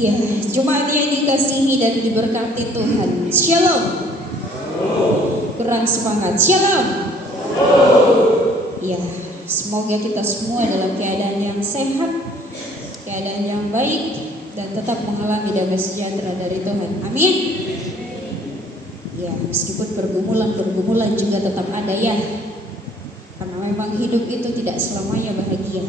Iya, jemaat yang dikasihi dan diberkati Tuhan. Shalom. Kurang semangat. Shalom. Ya, semoga kita semua dalam keadaan yang sehat, keadaan yang baik, dan tetap mengalami damai sejahtera dari Tuhan. Amin. Ya, meskipun pergumulan juga tetap ada ya, karena memang hidup itu tidak selamanya bahagia.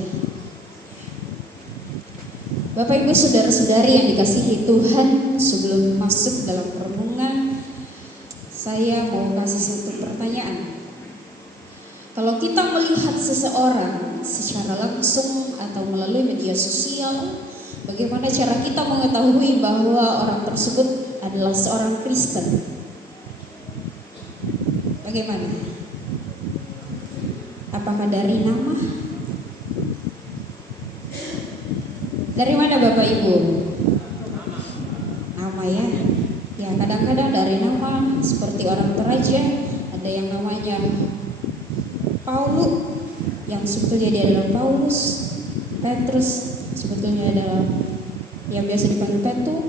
Bapak Ibu saudara-saudari yang dikasihi Tuhan, sebelum masuk dalam renungan, saya mau kasih satu pertanyaan. Kalau kita melihat seseorang secara langsung atau melalui media sosial, bagaimana cara kita mengetahui bahwa orang tersebut adalah seorang Kristen? Bagaimana? Apakah dari nama? Dari mana Bapak Ibu? Nama ya. Ya, kadang-kadang dari nama, seperti orang Toraja, ada yang namanya Paulus, yang sebetulnya dia adalah Paulus. Petrus, sebetulnya adalah yang biasa dipanggil Petrus.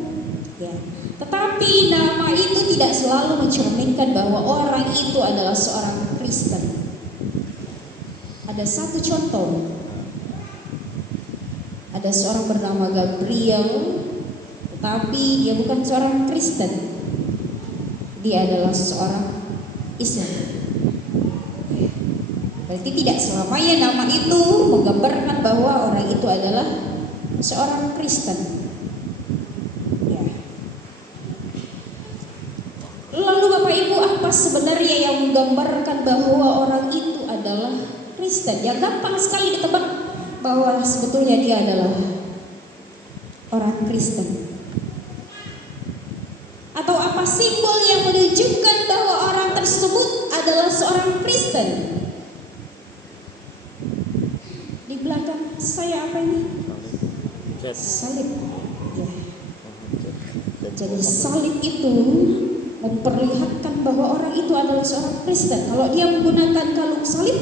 Ya. Tetapi nama itu tidak selalu mencerminkan bahwa orang itu adalah seorang Kristen. Ada satu contoh. Ada seorang bernama Gabriel, tetapi dia bukan seorang Kristen. Dia adalah seorang Islam. Berarti tidak selamanya nama itu menggambarkan bahwa orang itu adalah seorang Kristen. Ya. Lalu Bapak Ibu, apa sebenarnya yang menggambarkan bahwa orang itu adalah Kristen? Yang gampang sekali ditebak bahwa sebetulnya dia adalah orang Kristen. Atau apa simbol yang menunjukkan bahwa orang tersebut adalah seorang Kristen? Di belakang saya apa ini? Salib. Ya. Jadi salib itu memperlihatkan bahwa orang itu adalah seorang Kristen. Kalau dia menggunakan kalung salib,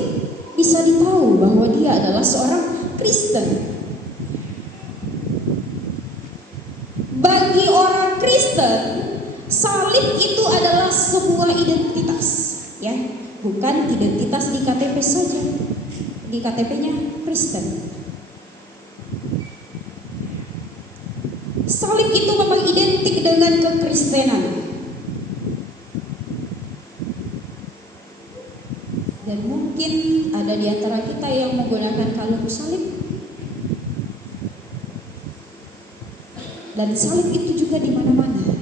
bisa ditahu bahwa dia adalah seorang Kristen. Bagi orang Kristen, salib itu adalah sebuah identitas, ya, bukan identitas di KTP saja. Di KTP-nya Kristen. Salib itu memang identik dengan kekristenan. Dan mungkin ada di antara kita yang menggunakan kalung salib. Dan salib itu juga di mana-mana.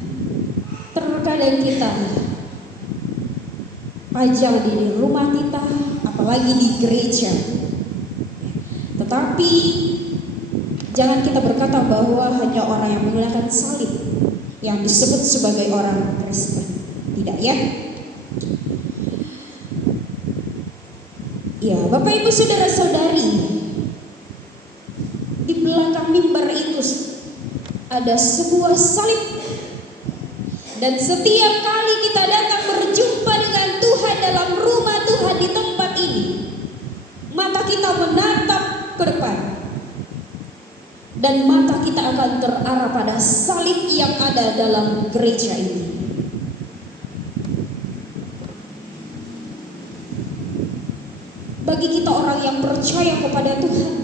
Terkadang kita pajang di rumah kita, apalagi di gereja. Tetapi jangan kita berkata bahwa hanya orang yang menggunakan salib yang disebut sebagai orang Kristen. Tidak ya? Ya, Bapak Ibu saudara-saudari, di belakang mimbar itu ada sebuah salib. Dan setiap kali kita datang berjumpa dengan Tuhan dalam rumah Tuhan di tempat ini, mata kita menatap ke depan. Dan mata kita akan terarah pada salib yang ada dalam gereja ini. Bagi kita orang yang percaya kepada Tuhan,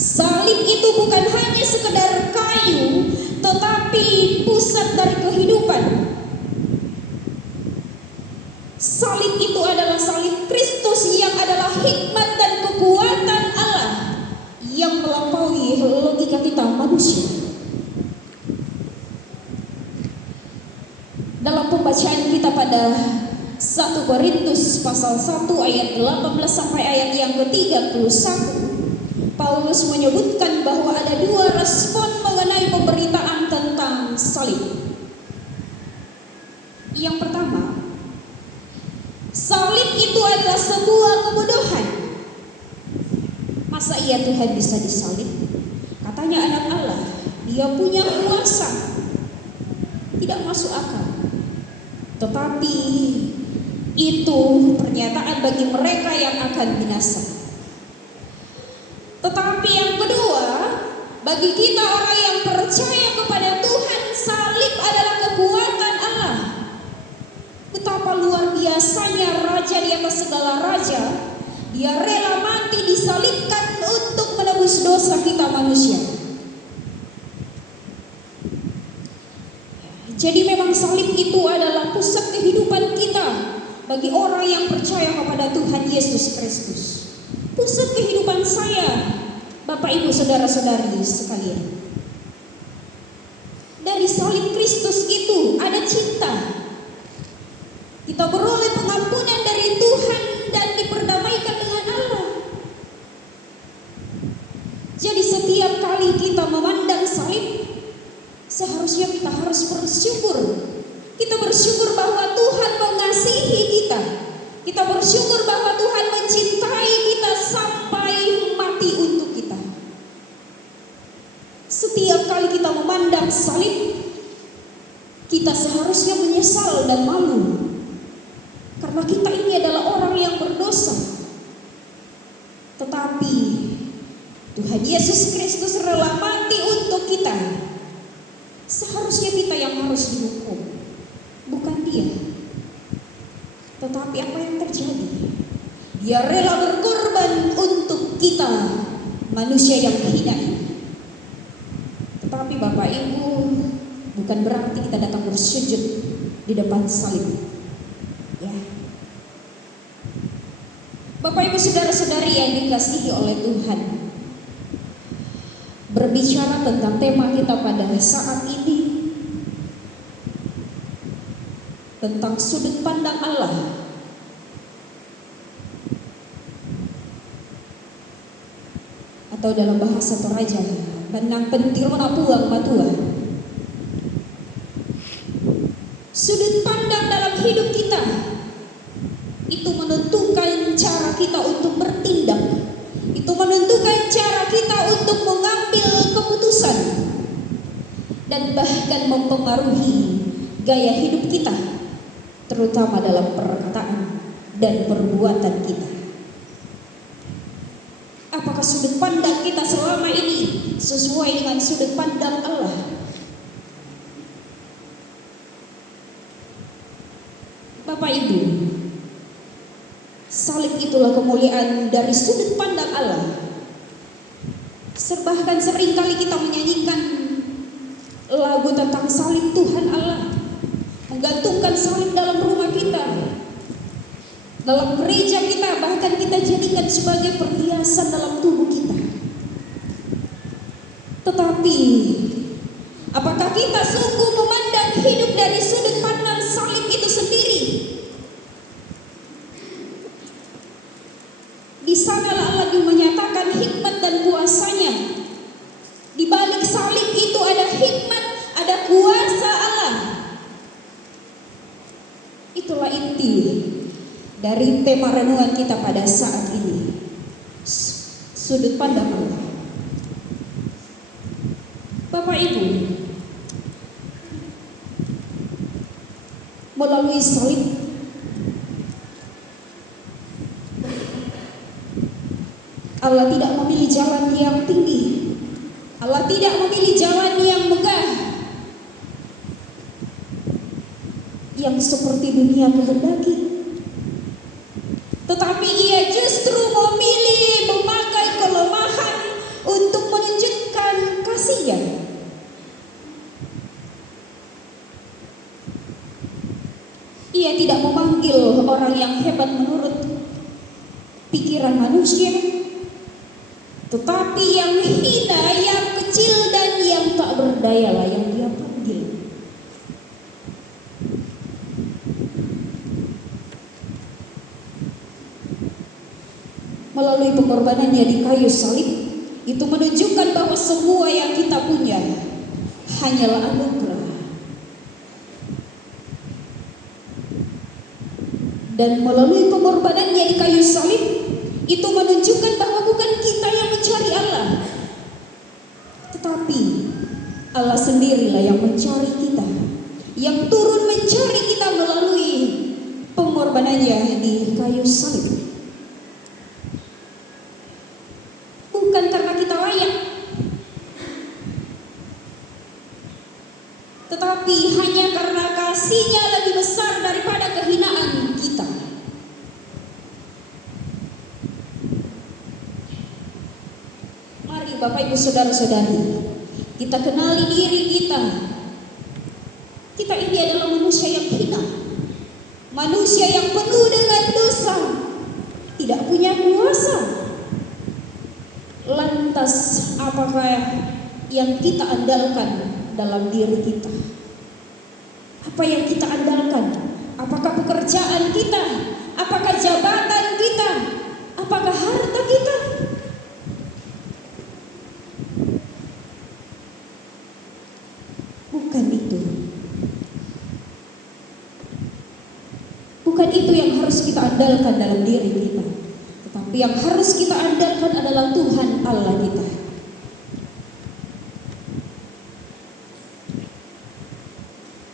salib itu bukan hanya sekedar kayu, tetapi pusat dari kehidupan. Salib itu adalah salib Kristus yang adalah hikmat dan kekuatan Allah yang melampaui logika kita manusia. Dalam pembacaan kita pada 1 Korintus pasal 1 ayat 18 sampai ayat yang ke-31, Paulus menyebutkan bahwa ada dua respon mengenai pemberitaan tentang salib. Yang pertama, salib itu adalah sebuah kebodohan. Masa iya Tuhan bisa disalib? Katanya anak Allah, dia punya kuasa. Tidak masuk akal. Tetapi itu pernyataan bagi mereka yang akan binasa. Tetapi yang kedua, bagi kita orang yang percaya percaya kepada Tuhan, salib adalah kekuatan Allah. Betapa luar biasanya Raja di atas segala raja, Dia rela mati disalibkan untuk menebus dosa kita manusia. Jadi memang salib itu adalah pusat kehidupan kita bagi orang yang percaya kepada Tuhan Yesus Kristus. Pusat kehidupan saya, Bapak Ibu saudara-saudari sekalian. Dari salib Kristus itu ada cinta. Kita beroleh pengampunan dari Tuhan dan diperdamaikan dengan Allah. Jadi setiap kali kita memandang salib, seharusnya kita harus bersyukur. Kita bersyukur bahwa Tuhan mengasihi kita. Kita bersyukur bahwa Tuhan mencintai kita sampai mati untuk kita. Setiap kali kita memandang salib, kita seharusnya menyesal dan malu. Karena kita ini adalah orang yang berdosa. Tetapi Tuhan Yesus Kristus rela mati untuk kita. Seharusnya kita yang harus dihukum, bukan Dia. Tetapi apa yang terjadi? Dia rela berkorban untuk kita, manusia yang hina ini. Tetapi Bapak Ibu, bukan berarti kita datang bersujud di depan salib. Ya. Bapak Ibu saudara-saudari yang dikasihi oleh Tuhan, berbicara tentang tema kita pada saat ini, tentang sudut pandang Allah. Atau dalam bahasa Toraja, benang pentirona puang matua. Sudut pandang dalam hidup kita itu menentukan cara kita untuk bertindak. Itu menentukan cara kita untuk mengambil keputusan dan bahkan mempengaruhi gaya hidup kita, terutama dalam perkataan dan perbuatan kita. Apakah sudut pandang kita selama ini sesuai dengan sudut pandang Allah? Bapak Ibu, salib itulah kemuliaan dari sudut pandang Allah. Bahkan seringkali kita menyanyikan lagu tentang salib Tuhan Allah, menggantungkan salib dalam rumah kita, dalam gereja kita, bahkan kita jadikan sebagai perhiasan dalam tubuh kita. Tetapi apakah kita sungguh memandang hidup dari sudut pandang salib itu sendiri? Di sanalah Allah menyatakan hikmat dan kuasanya. Di balik salib itu ada hikmat, ada kuasa Allah. Itulah inti dari tema renungan kita pada saat ini. Sudut pandang Allah. Bapak Ibu, melalui salib Allah tidak memilih jalan yang tinggi. Allah tidak memilih jalan yang megah, yang seperti dunia kehendaki. Tetapi Ia justru memilih memakai kelemahan untuk menunjukkan kasih-Nya. Ia tidak memanggil orang yang hebat menurut pikiran manusia, tetapi yang hina, yang kecil dan yang tak berdaya lah yang Dia panggil. Melalui pengorbanannya di kayu salib, itu menunjukkan bahwa semua yang kita punya hanyalah anugerah. Dan melalui pengorbanannya di kayu salib, itu menunjukkan bahwa bukan kita yang mencari Allah, tetapi Allah sendirilah yang mencari kita, yang turun mencari kita melalui pengorbanannya di kayu salib. Bukan karena kita layak, Bapak Ibu Saudara-saudari, kita kenali diri kita. Kita ini adalah manusia yang hina, manusia yang penuh dengan dosa, tidak punya kuasa. Lantas apakah yang kita andalkan dalam diri kita? Apa yang kita andalkan? Apakah pekerjaan kita? Apakah jabatan kita? Apakah harta kita? Bukan itu. Bukan itu yang harus kita andalkan dalam diri kita. Tetapi yang harus kita andalkan adalah Tuhan Allah kita.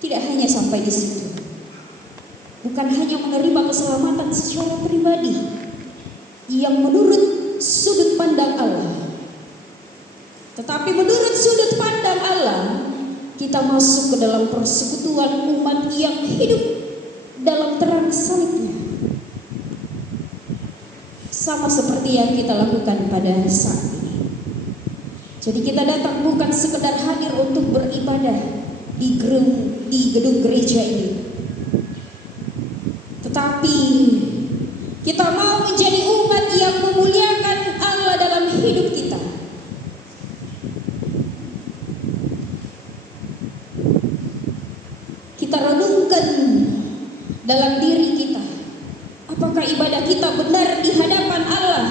Tidak hanya sampai di situ. Bukan hanya menerima keselamatan secara pribadi yang menurut sudut pandang Allah, tetapi menurut sudut pandang Allah, kita masuk ke dalam persekutuan umat yang hidup dalam terang salibnya. Sama seperti yang kita lakukan pada saat ini. Jadi kita datang bukan sekedar hadir untuk beribadah di gedung gereja ini, tetapi kita mau menjadi umat yang memuliakan Allah dalam hidup kita. Kita renungkan dalam diri kita, apakah ibadah kita benar di hadapan Allah,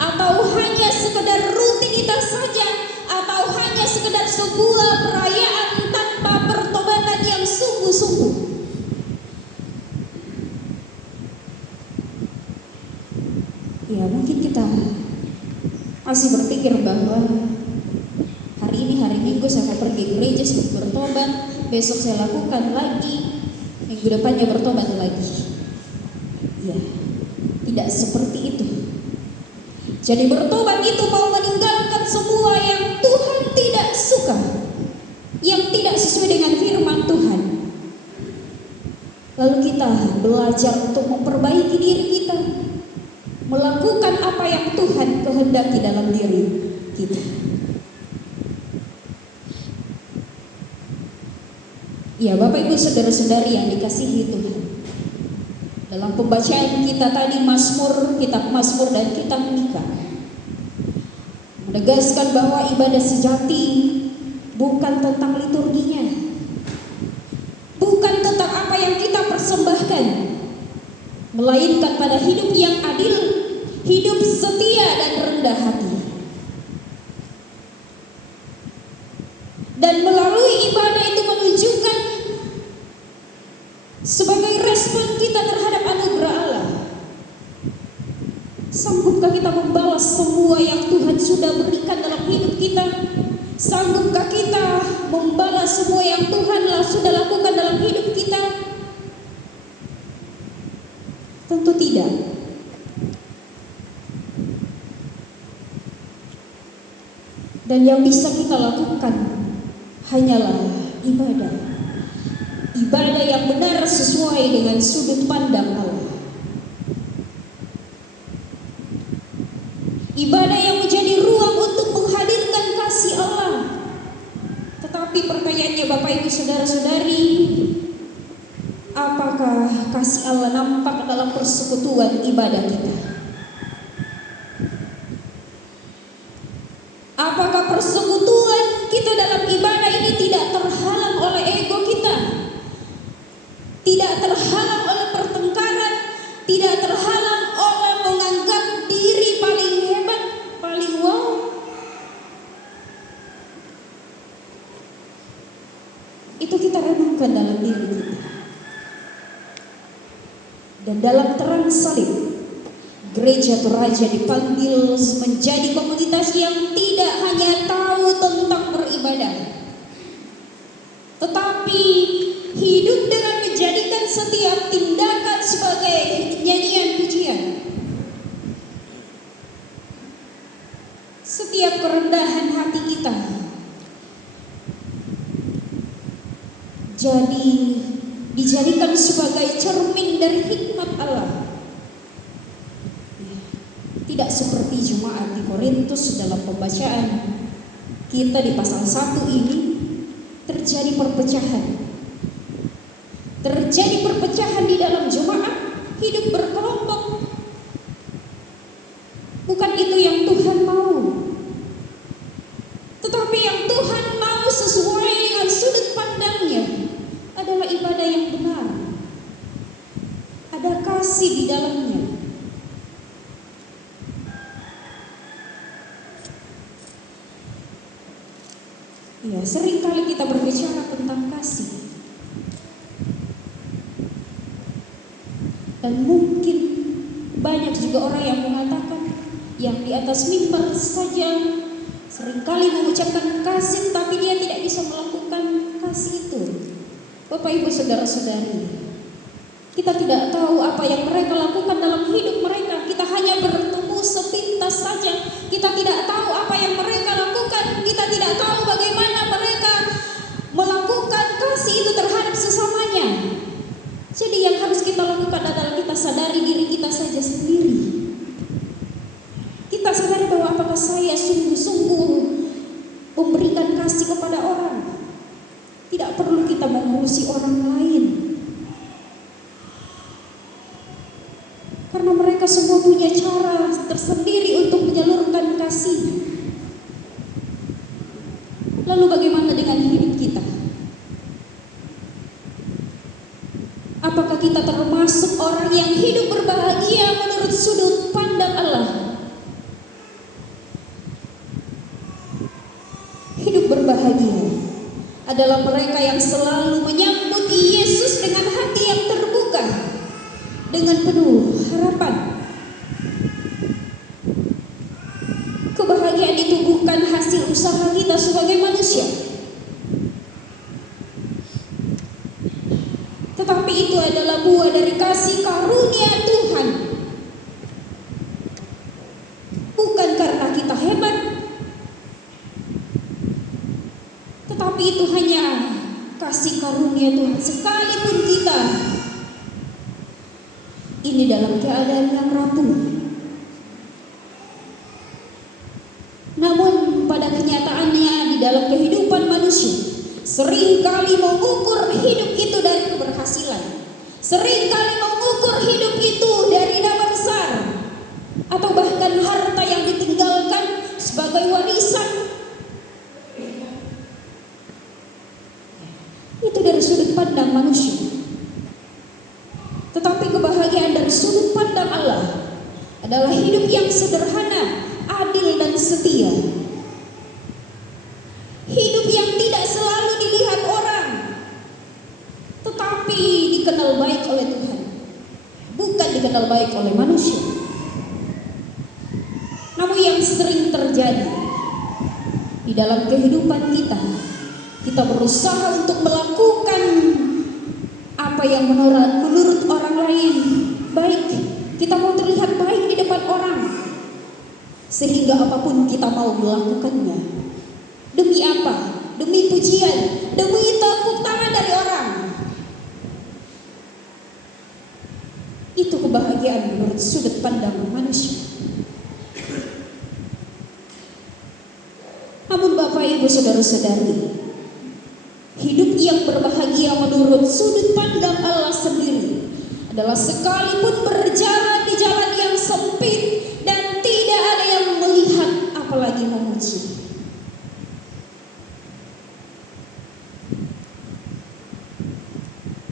atau hanya sekedar rutinitas saja, atau hanya sekedar sebuah perayaan tanpa pertobatan yang sungguh-sungguh. Ya, mungkin kita masih berpikir bahwa hari ini hari Minggu saya mau pergi gereja, saya bertobat, besok saya lakukan lagi, minggu depannya bertobat lagi. Ya, tidak seperti itu. Jadi bertobat itu mau meninggalkan semua yang Tuhan tidak suka, yang tidak sesuai dengan firman Tuhan. Lalu kita belajar untuk memperbaiki diri kita, melakukan apa yang Tuhan kehendaki dalam diri kita. Ya, Bapak Ibu Saudara-saudari yang dikasihi Tuhan, dalam pembacaan kita tadi Mazmur, kitab Mazmur dan kitab Mika menegaskan bahwa ibadah sejati bukan tentang liturginya, bukan tentang apa yang kita persembahkan, melainkan pada hidup yang adil, hidup setia dan rendah hati. Dan melalui ibadah itu menunjukkan sebagai respon kita terhadap anugerah Allah. Sanggupkah kita membalas semua yang Tuhan sudah berikan dalam hidup kita? Sanggupkah kita membalas semua yang Tuhan sudah lakukan dalam hidup kita? Tentu tidak. Dan yang bisa kita lakukan hanyalah ibadah. Ibadah yang benar sesuai dengan sudut pandang Allah. Ibadah yang menjadi ruang untuk menghadirkan kasih Allah. Tetapi pertanyaannya Bapak Ibu Saudara-saudari, apakah kasih Allah nampak dalam persekutuan ibadah kita? Apakah persekutuan kita dalam ibadah ini tidak terhalang oleh ego kita? Tidak terhalang oleh pertengkaran, tidak terhalang oleh menganggap diri paling hebat, paling wow. Itu kita renungkan dalam diri kita. Dan dalam terang salib, gereja Toraja dipanggil menjadi komunitas yang tidak hanya tahu tentang beribadah, tetapi hidup dengan menjadikan setiap tindakan sebagai nyanyian pujian. Setiap kerendahan hati kita dijadikan sebagai cermin dari hikmat Allah. Tidak seperti jemaat di Korintus dalam pembacaan kita di pasal 1 ini terjadi perpecahan. Terjadi perpecahan di dalam jemaat, hidup berkelompok. Bukan itu yang Tuhan mau. Tetapi yang Tuhan mau sesuai dengan sudut pandangnya adalah ibadah yang benar. Ada kasih di dalamnya. Ya, seringkali kita berbicara tentang kasih. Dan mungkin banyak juga orang yang mengatakan yang di atas mimbar saja seringkali mengucapkan kasih, tapi dia tidak bisa melakukan kasih itu. Bapak Ibu saudara-saudari, kita tidak tahu apa yang mereka lakukan dalam hidup mereka. Kita hanya bertemu sepintas saja. Kita tidak tahu apa yang mereka lakukan. Kita tidak tahu bagaimana mereka melakukan kasih itu terhadap sesamanya. Jadi yang harus kita lakukan adalah kita sadari diri kita saja sendiri. Kita sadari bahwa apakah saya sungguh-sungguh memberikan kasih kepada orang. Tidak perlu kita mengurusi orang lain. Karena mereka semua punya cara tersendiri untuk menyalurkan kasih. Lalu bagaimana dengan hidup kita? Apakah kita termasuk orang yang hidup berbahagia menurut sudut pandang Allah? Hidup berbahagia adalah mereka yang selalu menyambut Yesus dengan hati yang terbuka, dengan penuh harapan. Kebahagiaan itu bukan hasil usaha kita sebagai manusia, tetapi itu adalah buah dari kasih karunia Tuhan. Bukan karena kita hebat, tetapi itu hanya kasih karunia Tuhan. Sekalipun kita ini dalam keadaan yang rapuh, namun pada kenyataannya di dalam kehidupan manusia seringkali mengukur hidup itu dari keberhasilan, seringkali mengukur hidup itu dari nama besar, atau bahkan harta yang ditinggalkan sebagai warisan. Itu dari sudut pandang manusia. Tetapi kebahagiaan dari sudut pandang Allah adalah hidup yang sederhana, adil dan setia. Hidup yang tidak selalu dilihat orang, tetapi dikenal baik oleh Tuhan, bukan dikenal baik oleh manusia. Namun yang sering terjadi di dalam kehidupan kita, kita berusaha untuk melakukan apa yang menurut orang lain baik. Kita mau terlihat baik di depan orang, sehingga apapun kita mau melakukannya. Demi apa? Demi pujian, demi tepuk tangan dari orang. Itu kebahagiaan menurut sudut pandang manusia. Namun Bapak Ibu saudara-saudari, hidup yang berbahagia menurut sudut pandang Allah sendiri adalah sekalipun berjalan di jalan yang sempit dan tidak ada yang melihat, apalagi memuji.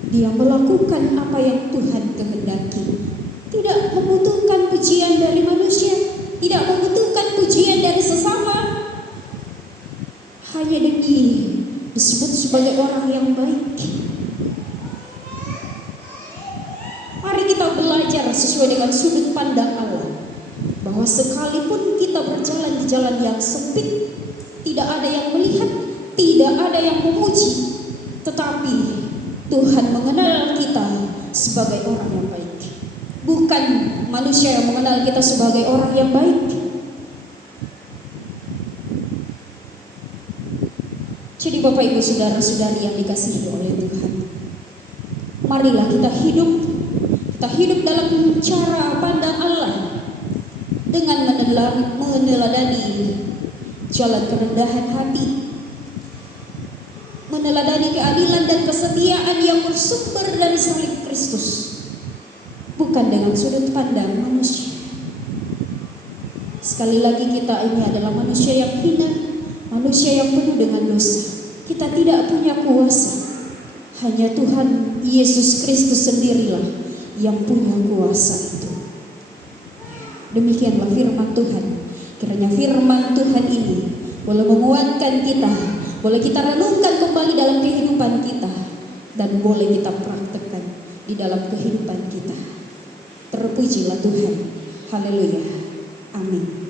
Dia melakukan apa yang Tuhan kehendaki, tidak membutuhkan pujian dari manusia, tidak membutuhkan pujian dari sesama, hanya demi disebut sebagai orang yang baik. Mari kita belajar sesuai dengan sudut pandang Allah, bahwa sekalipun kita berjalan di jalan yang sempit, tidak ada yang melihat, tidak ada yang memuji, tetapi Tuhan mengenal kita sebagai orang yang baik. Bukan manusia yang mengenal kita sebagai orang yang baik. Jadi Bapak Ibu saudara-saudari yang dikasihi oleh Tuhan, marilah kita hidup dalam cara pandang Allah dengan meneladani jalan kerendahan hati, meneladani keadilan dan kesetiaan yang bersumber dari salib Kristus, bukan dengan sudut pandang manusia. Sekali lagi, kita ini adalah manusia yang hina, manusia yang penuh dengan dosa. Kita tidak punya kuasa. Hanya Tuhan Yesus Kristus sendirilah yang punya kuasa itu. Demikianlah firman Tuhan. Kiranya firman Tuhan ini boleh menguatkan kita, boleh kita renungkan kembali dalam kehidupan kita, dan boleh kita praktekkan di dalam kehidupan kita. Terpujilah Tuhan. Haleluya. Amin.